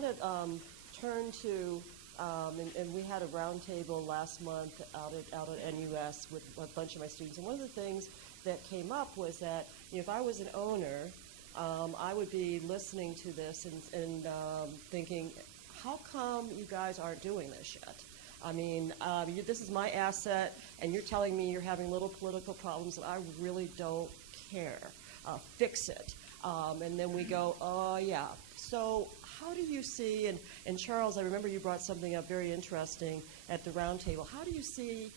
Turn to, and we had a roundtable last month out at NUS with a bunch of my students, and one of the things that came up was that if I was an owner, I would be listening to this and thinking, how come you guys aren't doing this yet? I mean, this is my asset, and you're telling me you're having little political problems, and I really don't care. Fix it. And then we go, oh, yeah. So how do you see, and Charles, I remember you brought something up very interesting at the roundtable. How do you see,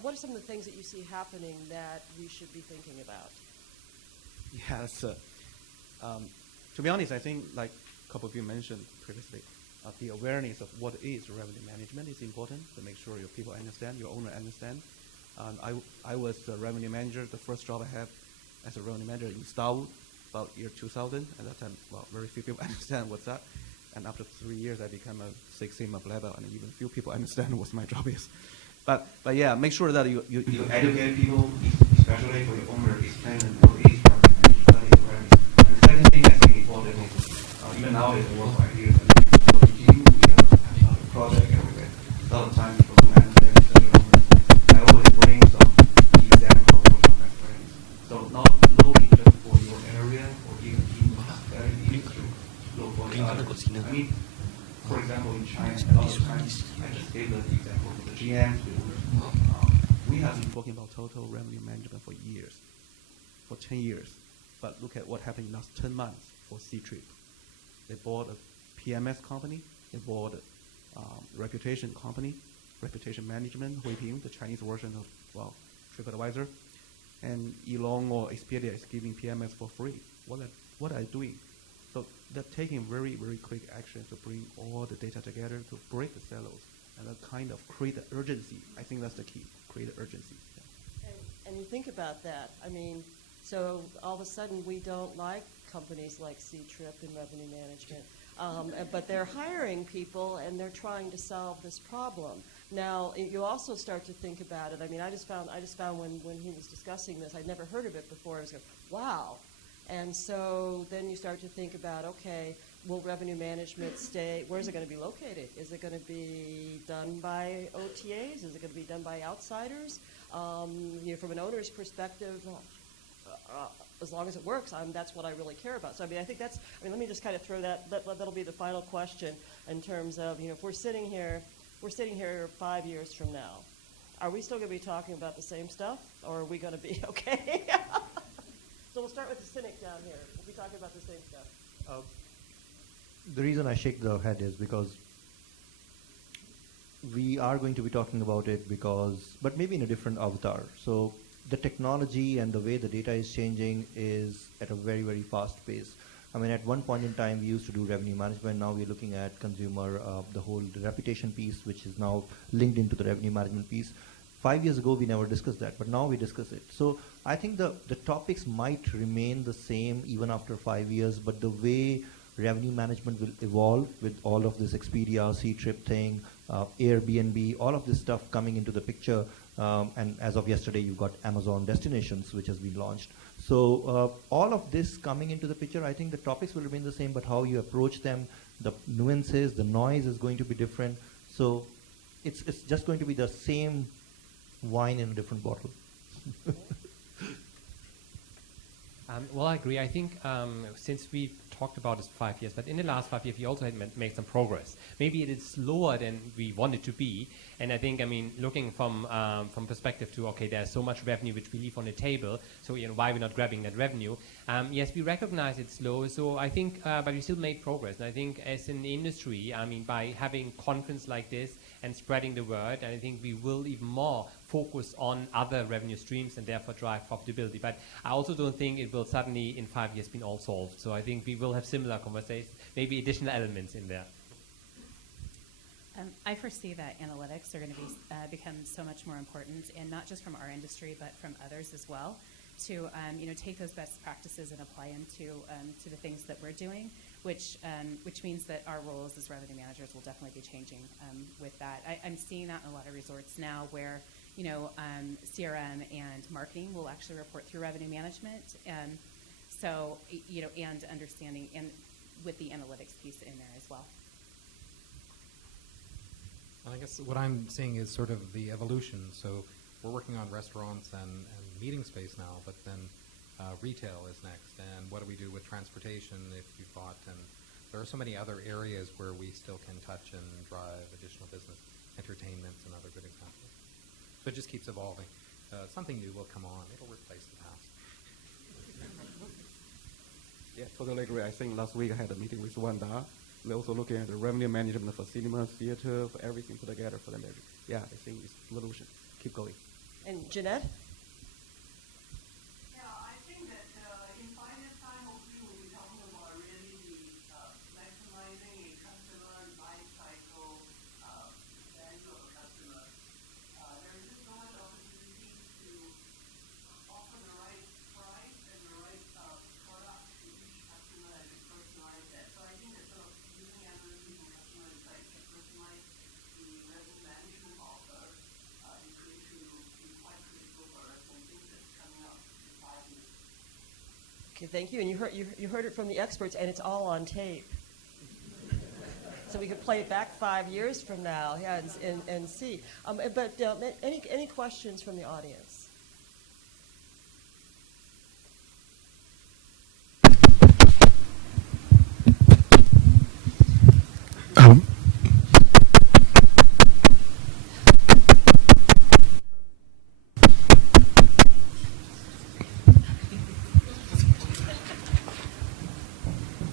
what are some of the things that you see happening that we should be thinking about? Yes. To be honest, I think, like a couple of you mentioned previously, the awareness of what is revenue management is important to make sure your people understand, your owner understand. I was the revenue manager. The first job I had as a revenue manager in Starwood, about year 2000. At that time, well, very few people understand what's that. And after 3 years, I became a Six Sigma Black Belt, and even few people understand what my job is. But yeah, make sure that you educate people, especially for your owner, explain what is revenue management. And the second thing I think important is, even nowadays, I work for ideas, and we have a project everywhere. A lot of times people don't understand the owner. I always bring some example of my experience. So not looking just for your area or even in the industry, look for the other. I mean, for example, in China, a lot of times, I just gave the example of the GMs. We have been talking about total revenue management for years, for 10 years. But look at what happened in the last 10 months for C-Trip. They bought a PMS company. They bought a reputation company, reputation management, Huiping, the Chinese version of, well, TripAdvisor. And Elong or Expedia is giving PMS for free. What are they doing? So they're taking very, very quick action to bring all the data together to break the silos and kind of create the urgency. I think that's the key, create the urgency. Yeah. And you think about that. I mean, so all of a sudden we don't like companies like C-Trip in revenue management, but they're hiring people and they're trying to solve this problem. Now, you also start to think about it. I mean, I just found when he was discussing this, I'd never heard of it before. I was going, wow. And so then you start to think about, okay, will revenue management stay? Where's it going to be located? Is it going to be done by OTAs? Is it going to be done by outsiders? From an owner's perspective, as long as it works, that's what I really care about. So I mean, I think that's. I mean, let me just kind of throw that'll be the final question in terms of, if we're sitting here 5 years from now, are we still going to be talking about the same stuff, or are we going to be okay? So we'll start with the cynic down here. We'll be talking about the same stuff. The reason I shake the head is because we are going to be talking about it but maybe in a different avatar. So the technology and the way the data is changing is at a very, very fast pace. I mean, at one point in time, we used to do revenue management. Now we're looking at consumer, the whole reputation piece, which is now linked into the revenue management piece. 5 years ago, we never discussed that, but now we discuss it. So I think the topics might remain the same even after 5 years, but the way revenue management will evolve with all of this Expedia, C-Trip thing, Airbnb, all of this stuff coming into the picture. And as of yesterday, you've got Amazon Destinations, which has been launched. So all of this coming into the picture, I think the topics will remain the same, but how you approach them, the nuances, the noise is going to be different. So it's just going to be the same wine in a different bottle. Well, I agree. I think since we talked about this 5 years, but in the last 5 years, we also had made some progress. Maybe it is slower than we want it to be. And I think, I mean, looking from perspective to, okay, there's so much revenue which we leave on the table, so why we're not grabbing that revenue? Yes, we recognize it's slow, so I think, but we still made progress. And I think as an industry, I mean, by having conference like this and spreading the word, and I think we will even more focus on other revenue streams and therefore drive profitability. But I also don't think it will suddenly in 5 years be all solved. So I think we will have similar conversations, maybe additional elements in there. I foresee that analytics are going to become so much more important, and not just from our industry, but from others as well, to take those best practices and apply them to the things that we're doing, which means that our roles as revenue managers will definitely be changing with that. I'm seeing that in a lot of resorts now, where CRM and marketing will actually report through revenue management, and understanding and with the analytics piece in there as well. I guess what I'm seeing is sort of the evolution. So we're working on restaurants and meeting space now, but then retail is next. And what do we do with transportation if you thought? And there are so many other areas where we still can touch and drive additional business. Entertainment's another good example. So it just keeps evolving. Something new will come on. It'll replace the past. Yeah, totally agree. I think last week I had a meeting with Wanda. We're also looking at the revenue management for cinema, theater, for everything put together for them. Yeah, I think it's evolution. Keep going. And Jeanette? Yeah, I think that in 5 years' time, hopefully we'll be talking about really maximizing a customer life cycle value of a customer. There is just so much opportunity to offer the right price and the right product to each customer and to personalize that. So I think that sort of using analytics and customer insights to personalize the revenue management offer is going to be quite critical for us and things that's coming up in 5 years. Okay, thank you. And you heard it from the experts, and it's all on tape. So we could play it back 5 years from now, yeah, and see. But any questions from the audience?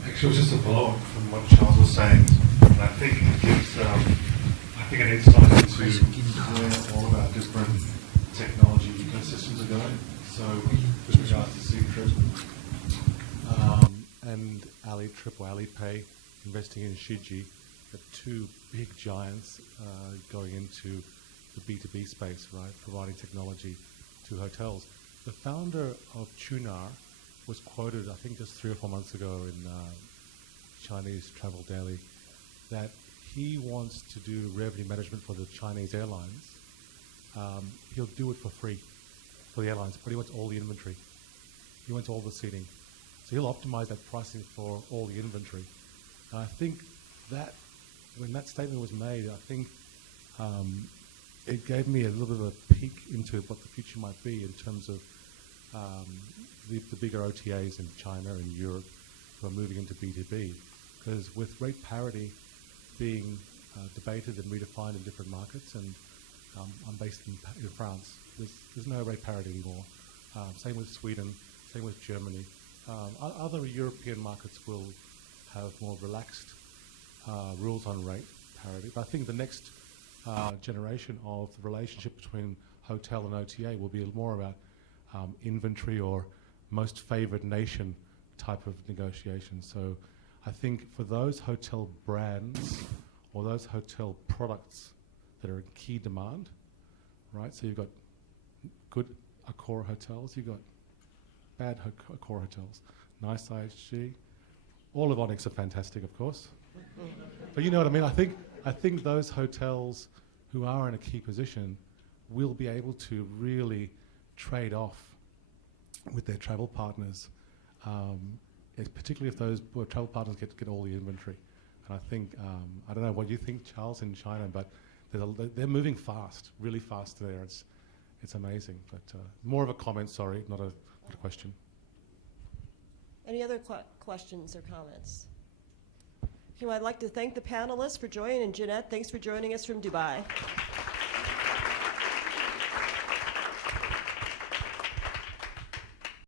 Actually, just a follow-up from what Charles was saying, and I think it gives, an insight into where all of our different technology ecosystems are going. So, with regards to C-Trip and AliTrip or Alipay investing in Shiji, the two big giants going into the B2B space, right, providing technology to hotels. The founder of Chunar was quoted, I think, just 3 or 4 months ago in Chinese Travel Daily, that he wants to do revenue management for the Chinese airlines. He'll do it for free for the airlines, but he wants all the inventory. He wants all the seating. So he'll optimize that pricing for all the inventory. And I think that, when that statement was made, I think it gave me a little bit of a peek into what the future might be in terms of the bigger OTAs in China and Europe who are moving into B2B. Because with rate parity being debated and redefined in different markets, and I'm based in France, there's no rate parity anymore. Same with Sweden, same with Germany. Other European markets will have more relaxed rules on rate parity. But I think the next generation of the relationship between hotel and OTA will be more about inventory or most favored nation type of negotiation. So I think for those hotel brands or those hotel products that are in key demand, right? So you've got good Accor hotels, you've got bad Accor hotels, nice IHG. All of Onyx are fantastic, of course. But you know what I mean? I think those hotels who are in a key position will be able to really trade off with their travel partners, particularly if those travel partners get all the inventory. And I think, I don't know what you think, Charles, in China, but they're moving fast, really fast there. It's amazing. But more of a comment, sorry, not a question. Any other questions or comments? Okay, well, I'd like to thank the panelists for joining, and Jeanette, thanks for joining us from Dubai.